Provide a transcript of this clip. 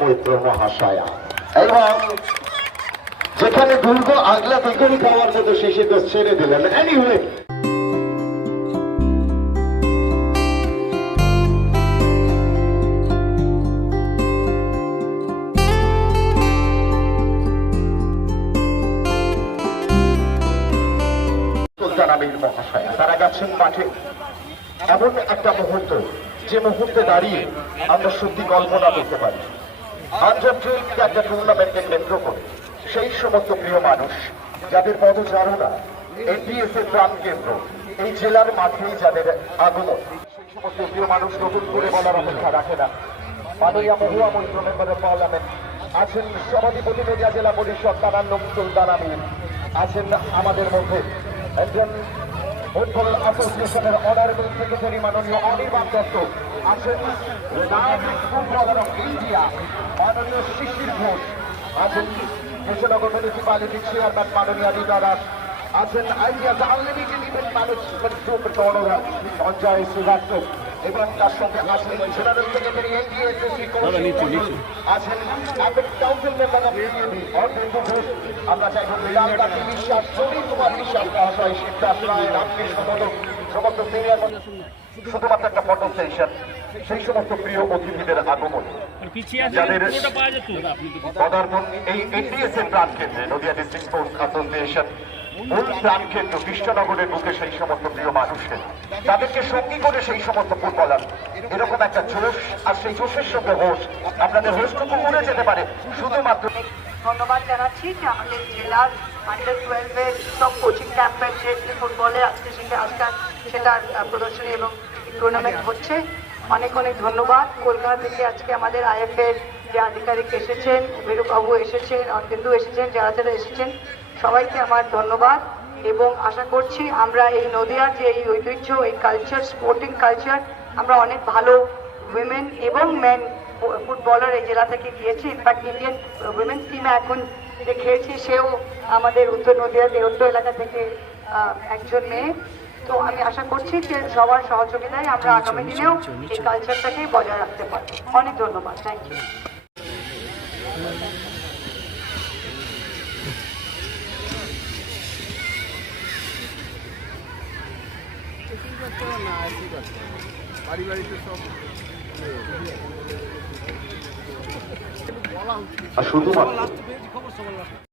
মৈত্র মহাশয়া এবং যেখানে দুর্গ আগলা বেগুনি খাওয়ার মতো তো ছেড়ে দিলেন। এনিওয়ে মাঠে। এমন একটা মুহূর্ত, যে মুহূর্তে দাঁড়িয়ে আমরা সত্যি কল্পনা করতে পারি। আন্তর্জাতিক একটা কেন্দ্র করে সেই সমস্ত প্রিয় মানুষ যাদের পদচারণা এনডিএস এর প্রাণ কেন্দ্র, এই জেলার মাঠেই যাদের আগমন, সেই সমস্ত প্রিয় মানুষ নতুন করে বলার রাখে না। জেলা পরিষদ তারান্নম সুলতান আমির, আছেন আমাদের মধ্যে একজন ফুটবল অ্যাসোসিয়েশনের অনারেবল সেক্রেটারি মাননীয় অনির্বাণ দত্ত আছেন নাগরিক ফুটবলার অফ ইন্ডিয়া, মাননীয় শিশির ঘোষ আছেন। কৃষ্ণনগর মিউনিসিপালিটির চেয়ারম্যান মাননীয় রীতা দাস আছেন। আইডিয়াস আনলিমিটেড ইভেন্ট ম্যানেজমেন্ট গ্রুপের গণরা সঞ্জয় শ্রীবাস্তব। এবং তার সঙ্গে আছেন জেনারেল সেক্রেটারি এনডিএসএসি আছেন apex council member of BNP Arabindu Ghosh. আমরা চাইব বিলাল কাকি বিশ্বাস সৌরী কুমার বিশ্বাস মহাশয় শিক্ষা রামকৃষ্ণ মোদক সমস্ত সিনিয়র শুধুমাত্র একটা ফটো সেশন সেই সমস্ত প্রিয় অতিথিদের আগমন। যাদের পদার্পণ এই এনডিএস এর প্রাণ কেন্দ্রে নদিয়া ডিস্ট্রিক্ট স্পোর্টস অ্যাসোসিয়েশন মূল কৃষ্ণনগরের বুকে সেই সমস্ত প্রিয় মানুষের। তাদেরকে সঙ্গী করে সেই সমস্ত ফুটবলার। এরকম একটা জোশ আর সেই জোশের সঙ্গে হোস আপনাদের হোসটুকু উড়ে যেতে পারে। শুধুমাত্র ধন্যবাদ জানাচ্ছি যে আমাদের জেলার আন্ডার টুয়েলভের সব কোচিং ক্যাম্পের যে ফুটবলে আজকে সেটা আজকাল সেটার প্রদর্শনী এবং টুর্নামেন্ট হচ্ছে। অনেক অনেক ধন্যবাদ। কলকাতা থেকে আজকে আমাদের আইএফের যে আধিকারিক এসেছেন ভেরুবাবু এসেছেন, অর্কেন্দু এসেছেন, যারা যারা এসেছেন, সবাইকে আমার ধন্যবাদ এবং আশা করছি আমরা এই নদিয়ার যে এই ঐতিহ্য, এই কালচার স্পোর্টিং কালচার আমরা অনেক ভালো উইমেন এবং মেন ফুটবলার এই জেলা থেকে গিয়েছে। ইনফ্যাক্ট ইন্ডিয়ান উইমেন্স টিমে এখন যে খেলছে সেও আমাদের উত্তর নদিয়া দেহত্য এলাকা থেকে একজন মেয়ে। তো আমি আশা করছি যে সবার সহযোগিতায় আমরা আগামী দিনেও এই কালচারটাকে বজায় রাখতে পারব। অনেক ধন্যবাদ। থ্যাংক ইউ বাড়ি বাড়িতে সব শুধুমাত্র।